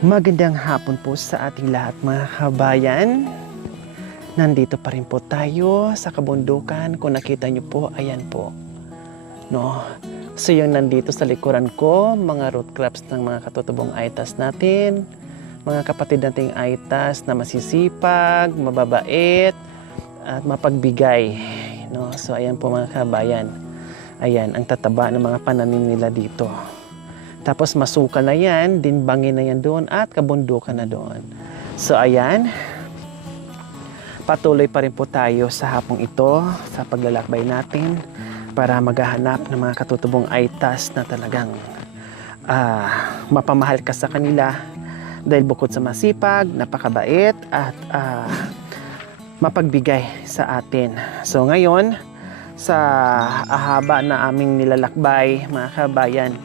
Magandang hapon po sa ating lahat mga kabayan. Nandito pa rin po tayo sa kabundukan. Kung nakita nyo po, ayan po. No? So yung nandito sa likuran ko, mga root crops ng mga katutubong aitas natin. Mga kapatid nating aitas na masisipag, mababait, at mapagbigay. No? So ayan po mga kabayan. Ayan, ang tataba ng mga pananim nila dito. Tapos masuka na yan, dinbangin na yan doon at kabundukan na doon. So ayan, patuloy pa rin po tayo sa hapong ito, sa paglalakbay natin para maghahanap ng mga katutubong aitas na talagang mapamahal ka sa kanila dahil bukod sa masipag, napakabait at mapagbigay sa atin. So ngayon, sa ahaba na aming nilalakbay mga kabayan,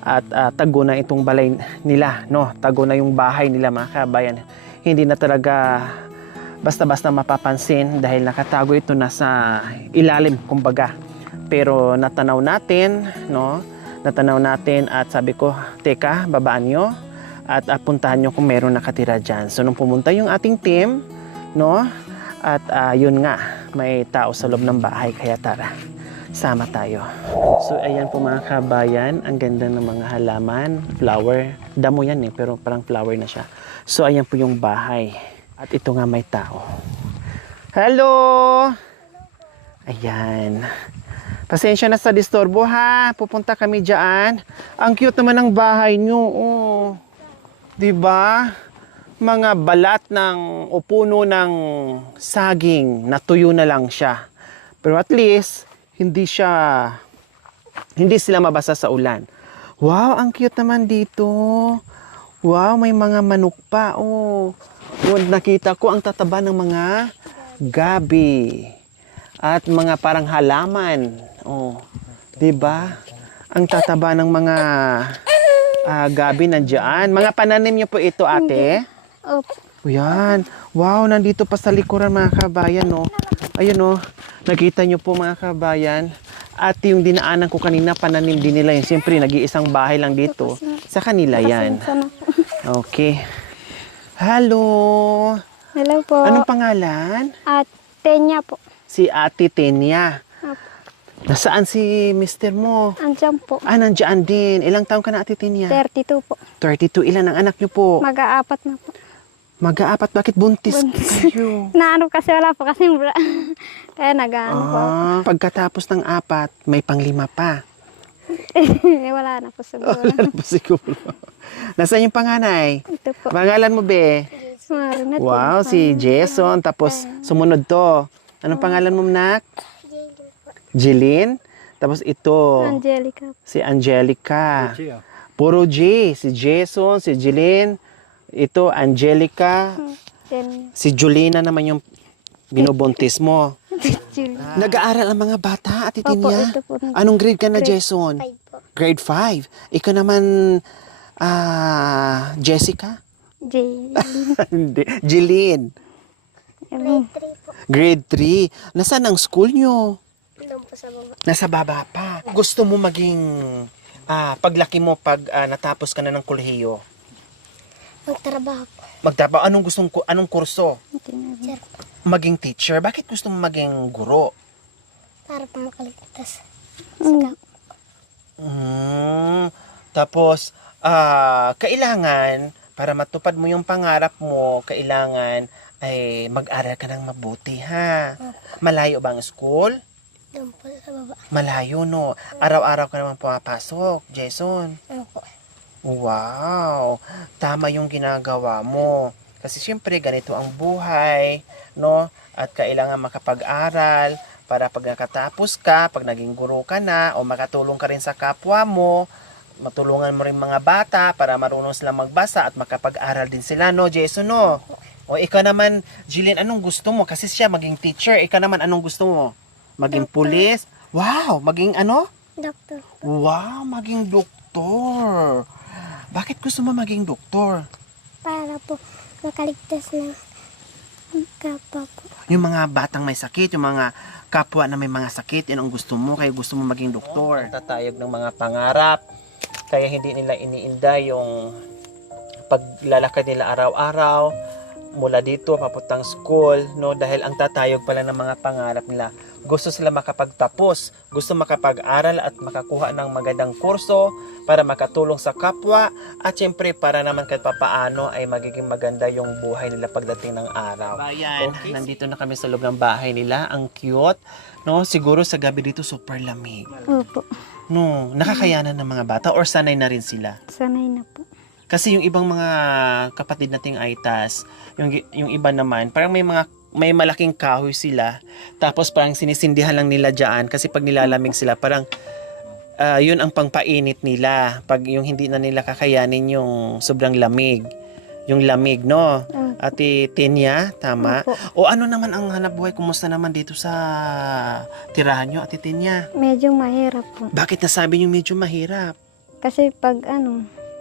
at tago na itong balay nila, no? Tago na yung bahay nila mga kabayan. Hindi na talaga basta-basta mapapansin dahil nakatago ito na sa ilalim kumbaga. Pero natanaw natin, no? Natanaw natin at sabi ko, teka, babaan nyo at puntahan nyo kung meron nakatira dyan. So nung pumunta yung ating team, no? At yun nga, may tao sa loob ng bahay kaya tara, sama tayo. So ayan po mga kabayan, ang ganda ng mga halaman, flower. Damo yan pero parang flower na siya. So ayan po yung bahay. At ito nga may tao. Hello! Ayan. Pasensya na sa disturbo ha. Pupunta kami dyan. Ang cute naman ng bahay nyo. Oh. Diba? Mga balat ng o puno ng saging. Natuyo na lang siya. Pero at least, hindi sila mabasa sa ulan. Wow, ang cute naman dito. Wow, may mga manok pa. Oh, nakita ko ang tataba ng mga gabi. At mga parang halaman. Oh, 'di ba? Ang tataba ng mga gabi nandiyan. Mga pananim niyo po ito, ate? Opo. Yan. Wow, nandito pa sa likuran mga kabayan, no. Ayun, no. Nakita nyo po mga kabayan. At yung dinaanan ko kanina, pananim din nila yun. Siyempre, nag-iisang bahay lang dito. Sa kanila yan. Okay. Hello. Hello po. Anong pangalan? Tenya po. Si Ate Tenya. Opo. Nasaan si mister mo? Andiyan po. Nandiyan din. Ilang taon ka na, Ate Tenya? 32 po. 32. Ilan ang anak nyo po? Mag-aapat na po. Mag-aapat. Bakit buntis kayo? Naano kasi wala po kasi kaya nag-ano po. Pagkatapos ng 4, may pang-5 pa. Wala na po siguro. Wala na po siguro. Nasaan yung panganay? Ito po. Pangalan mo, be? Marinette. Wow, si Jason. Tapos sumunod to. Anong pangalan mo, nak? Jeline. Tapos ito, Angelica. si Angelica. Puro J. Si Jason, si Jeline. Ito, Angelica. Tenya. Si Julina naman yung binubuntis mo. Julie. Nag-aaral ang mga bata, Ate Opo, Tinya? ito po. Anong grade ka na, Grade Jason? 5 po. Grade 5. Ikaw naman, Jessica? Jane. Hindi. Jeline. Grade 3. Nasaan ang school nyo? Doon po sa baba. Nasa baba pa. Gusto mo maging, paglaki mo, pag natapos ka na ng kolehiyo? Magtrabaho po. Magtrabaho. Anong kurso? Sir. Maging teacher. Bakit gusto mo maging guro? Para po makaligtas. Tapos, kailangan, para matupad mo yung pangarap mo, kailangan ay mag-aral ka ng mabuti, ha? Malayo ba ang school? Doon po sa baba. Malayo, no? Araw-araw ka naman pumapasok, Jason. Opo. Wow! Tama yung ginagawa mo. Kasi syempre, ganito ang buhay, no? At kailangan makapag-aral para pag nakatapos ka, pag naging guro ka na, o makatulong ka rin sa kapwa mo, matulungan mo rin mga bata para marunong sila magbasa at makapag-aral din sila, no, Jason, no? O ikaw naman, Jillian, anong gusto mo? Kasi siya maging teacher, ikaw naman anong gusto mo? Maging pulis? Wow! Maging ano? Doktor. Wow! Maging doktor! Bakit gusto mo maging doktor? Para po makaligtas ng kapwa po. Yung mga batang may sakit, yung mga kapwa na may mga sakit, yun ang gusto mo, kaya gusto mo maging doktor. Tatayog ng mga pangarap, kaya hindi nila iniinda yung paglalakad nila araw-araw mula dito papuntang school, no, dahil ang tatayog pala ng mga pangarap nila, gusto sila makapagtapos, gusto makapag-aral at makakuha ng magandang kurso para makatulong sa kapwa at syempre para naman kahit papaano ay magiging maganda yung buhay nila pagdating ng araw. Bayan, nandito na kami sa loob ng bahay nila, ang cute, no, siguro sa gabi dito super lamig. Opo. No, nakakayanan ng mga bata or sanay na rin sila? Sanay na po. Kasi yung ibang mga kapatid nating Aitas, yung iba naman, parang may malaking kahoy sila, tapos parang sinisindihan lang nila dyan, kasi pag nilalamig sila, parang yun ang pangpainit nila, pag yung hindi na nila kakayanin yung sobrang lamig, yung lamig, no? Ate Tenya, tama? Opo. O ano naman ang hanap buhay, kumusta naman dito sa tirahan nyo, Ate Tenya? Medyo mahirap po. Bakit nasabi nyo medyo mahirap? Kasi pag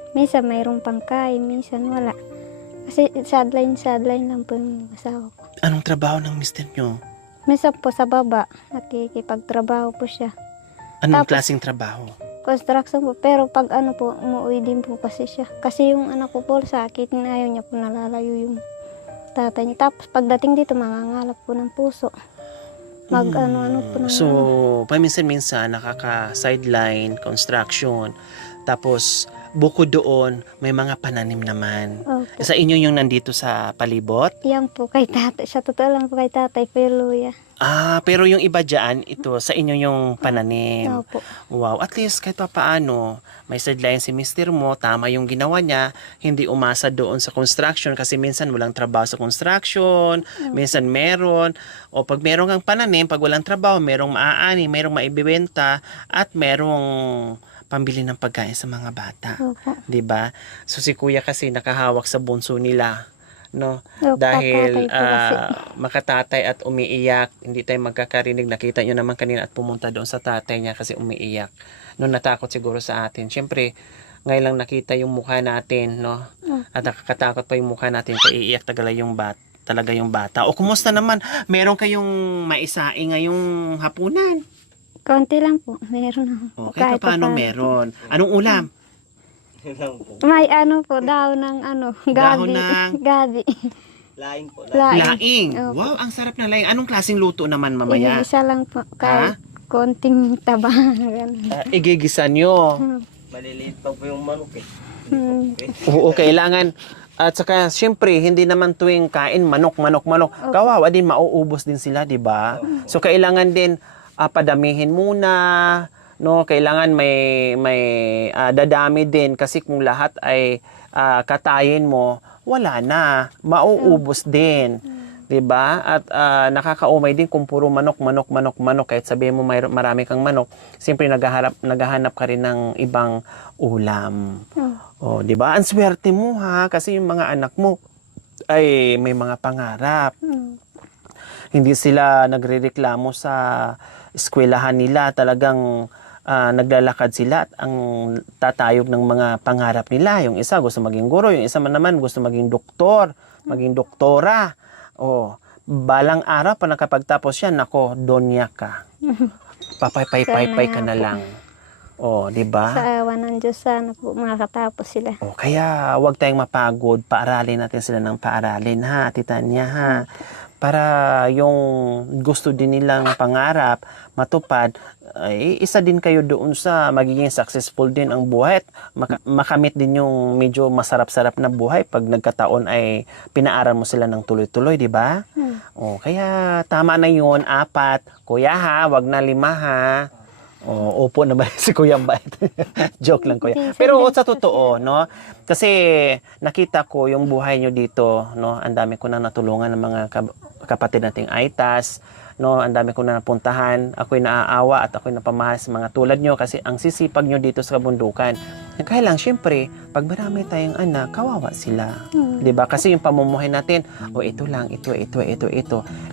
minsan mayroong pangkain, minsan wala. Kasi sideline lang po yung asawa ko. Anong trabaho ng mister nyo? Minsan po sa baba, nakikipagtrabaho po siya. Anong Tapos- klaseng trabaho? Construction po. Pero pag po, umuwi din po kasi siya. Kasi yung anak ko po sakit, ayaw niya po nalalayo yung tatay niya. Tapos pagdating dito, mangangalap po ng puso. Mag po na. So, paminsan-minsan nakaka-sideline, construction. Tapos, bukod doon, may mga pananim naman. Opo. Sa inyo yung nandito sa palibot? Yan po kay tatay. Sa totoo lang po kay tatay, Peluya. Pero yung iba dyan, ito, sa inyo yung pananim. Opo. Wow, at least kahit pa paano, may sideline si mister mo, tama yung ginawa niya, hindi umasa doon sa construction kasi minsan walang trabaho sa construction, minsan meron, o pag meron kang pananim, pag walang trabaho, merong maaani, merong maibibenta, at merong pambili ng pagkain sa mga bata. Opo. 'Di ba? So si Kuya kasi nakahawak sa bunso nila, no? Opo, Dahil tatay po kasi. makatatay at umiiyak, hindi tayo magkakarinig. Nakita nyo naman kanina at pumunta doon sa tatay niya kasi umiiyak. No, natakot siguro sa atin. Siyempre, ngayon lang nakita yung mukha natin, no? At nakakatakot pa yung mukha natin kaya iiyak talaga yung bata. O kumusta naman? Meron kayong maisaing ngayong hapunan? Konti lang po. Meron O, ako. kahit pa paano paano. meron. Anong ulam? May po, daw ng Dahon gabi. ng- Gabi. Laing po. Laing. Opo. Wow, ang sarap na laing. Anong klaseng luto naman Yung mamaya? isa lang po. Kahit konting taba. Ganun. Igigisa nyo. Maliliit pa po yung manok eh. Hmm. Oo, kailangan. At saka, syempre, hindi naman tuwing kain, manok. Kawawa din, mauubos din sila, di ba? So, kailangan din padamihin muna, no? Kailangan may dadami din kasi kung lahat ay katayin mo, wala na, mauubos din. 'Di ba? At nakakaumay din kung puro manok kahit sabihin mo marami kang manok, siyempre naghahanap ka rin ng ibang ulam. Oh, 'di ba? Ang swerte mo ha kasi yung mga anak mo ay may mga pangarap. Hindi sila nagrereklamo sa eskwelahan nila, talagang naglalakad sila at ang tatayog ng mga pangarap nila. Yung isa gusto maging guro, yung isa man naman gusto maging doktor, maging doktora. Oh, balang araw pa nakapagtapos yan, nako, donya ka. Papay-pay ka na lang. Oh, di ba? Sa awa ng Diyos, sana po makatapos sila. Oh, kaya wag tayong mapagod, paaralin natin sila ng paaralin ha, Tita Tanya ha. Para yung gusto din nilang pangarap matupad, ay isa din kayo doon sa magiging successful din ang buhay at makamit din yung medyo masarap-sarap na buhay pag nagkataon ay pinaaral mo sila ng tuloy-tuloy, di ba? Oh, kaya tama na yun, 4. Kuya ha, wag na 5 ha. Oh, opo naman si Kuya Bait. Joke lang, Kuya. Pero sa totoo, no? Kasi nakita ko yung buhay nyo dito, no? Ang dami ko na natulungan ng mga kapatid nating Aitas, no? Ang dami ko na napuntahan. Ako'y naaawa at ako'y napamahal sa mga tulad nyo kasi ang sisipag nyo dito sa kabundukan. Kaya lang, syempre, pag marami tayong anak, kawawa sila. 'Di ba? Kasi yung pamumuhay natin, ito lang, ito.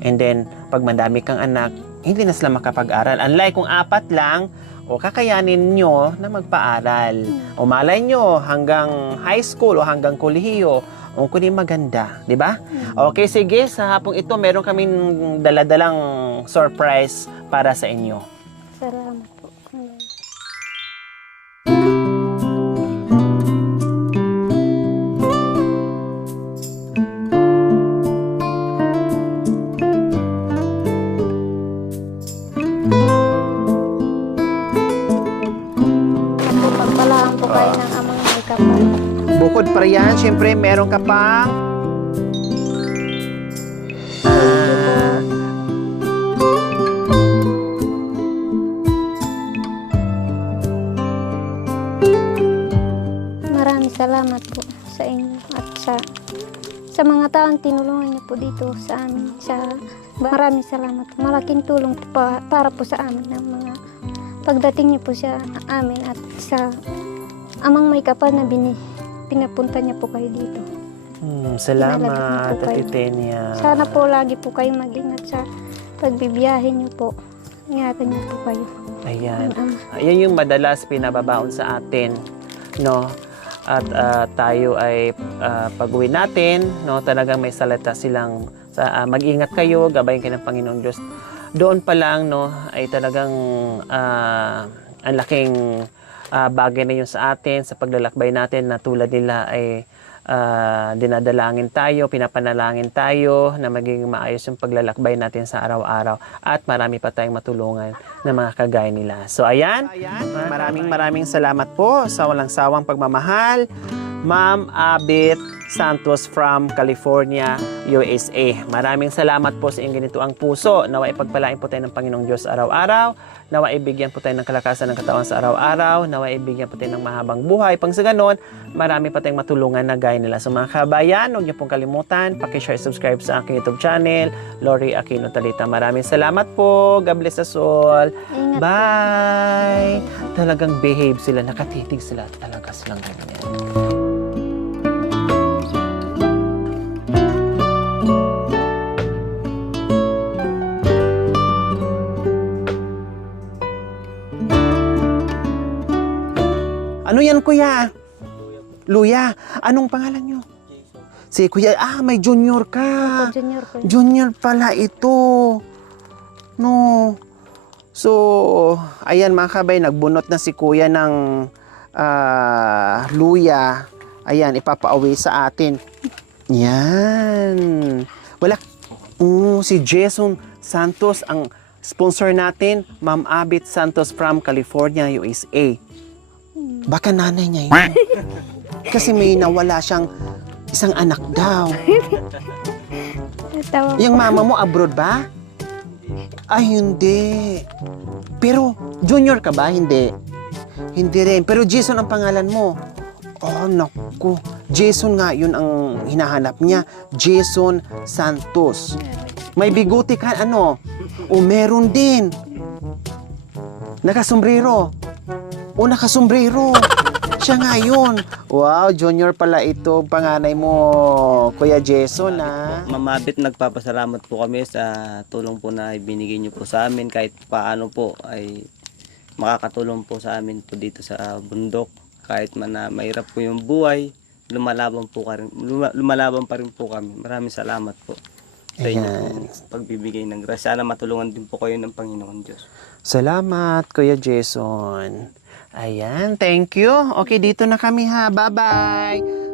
And then, pag madami kang anak, hindi na sila makapag-aral. Unlike kung 4 lang, kakayanin nyo na magpaaral. O malay nyo hanggang high school o hanggang kolehiyo, kundi maganda, di ba? Okay, sige, sa hapong ito, meron kaming daladalang surprise para sa inyo. Salamat po. bukod pa riyan, syempre meron ka pang Maraming salamat po sa inyo at sa mga taong tinulungan niyo po dito sa amin. Maraming salamat. Malaking tulong po para po sa amin ang mga pagdating niyo po sa amin at sa amang may kapal na pinapunta niya po kayo dito. Salamat, Pinalagyan po kayo. Ate Tenia. Sana po lagi po kayo mag-ingat sa pagbibiyahe niyo po. Ingatan niyo po kayo. Ayan. Ang Ayan yung madalas pinababaon sa atin, no? At tayo ay pag-uwi natin, no? Talagang may salita silang mag-ingat kayo, gabayin kayo ng Panginoon Diyos. Doon pa lang, no, ay talagang ang laking bagay na yun sa atin, sa paglalakbay natin na tulad nila ay dinadalangin tayo, pinapanalangin tayo na maging maayos yung paglalakbay natin sa araw-araw at marami pa tayong matulungan na mga kagaya nila. So ayan, maraming salamat po sa walang sawang pagmamahal, Ma'am Abit Santos from California, USA. Maraming salamat po sa inyong ganito ang puso. Nawa ipagpalain po tayo ng Panginoong Diyos araw-araw. Nawa ibigyan po tayo ng kalakasan ng katawan sa araw-araw. Nawa ibigyan po tayo ng mahabang buhay. Pang sa ganon, marami pa tayong matulungan na gaya nila. So mga kabayan, huwag niyo pong kalimutan, paki-share, subscribe sa aking YouTube channel, Lori Aquino Talita. Maraming salamat po. God bless us all. Ingat po. Bye! Talagang behave sila, nakatitig sila. Talaga silang ganyan. Ano yan, kuya? Luya. Anong pangalan nyo? Si kuya. May junior ka. Junior ko. Junior pala ito. No. So, ayan mga kabay, nagbunot na si kuya ng luya. Ayan, ipapauwi sa atin. Yan. Wala. Si Jason Santos ang sponsor natin. Ma'am Abit Santos from California, USA. Baka nanay niya yun. Kasi may nawala siyang isang anak daw. Tawa. Yung mama mo abroad ba? Ay, hindi. Pero, junior ka ba? Hindi. Hindi rin. Pero Jason ang pangalan mo. Oh, naku. Jason nga, yun ang hinahanap niya. Jason Santos. May biguti ka, ano? O, meron din. Nakasombrero. O, nakasombrero. Siya nga yun. Wow, junior pala ito. Panganay mo, Kuya Jason, ha? Mamabit, nagpapasalamat po kami sa tulong po na ibinigay niyo po sa amin. Kahit paano po ay makakatulong po sa amin po dito sa bundok. Kahit man na mahirap po yung buhay, lumalaban pa rin po kami. Maraming salamat po sa inyo po pagbibigay ng grasya. Sana matulungan din po kayo ng Panginoon Diyos. Salamat, Kuya Jason. Ayan, thank you. Okay, dito na kami ha. Bye-bye.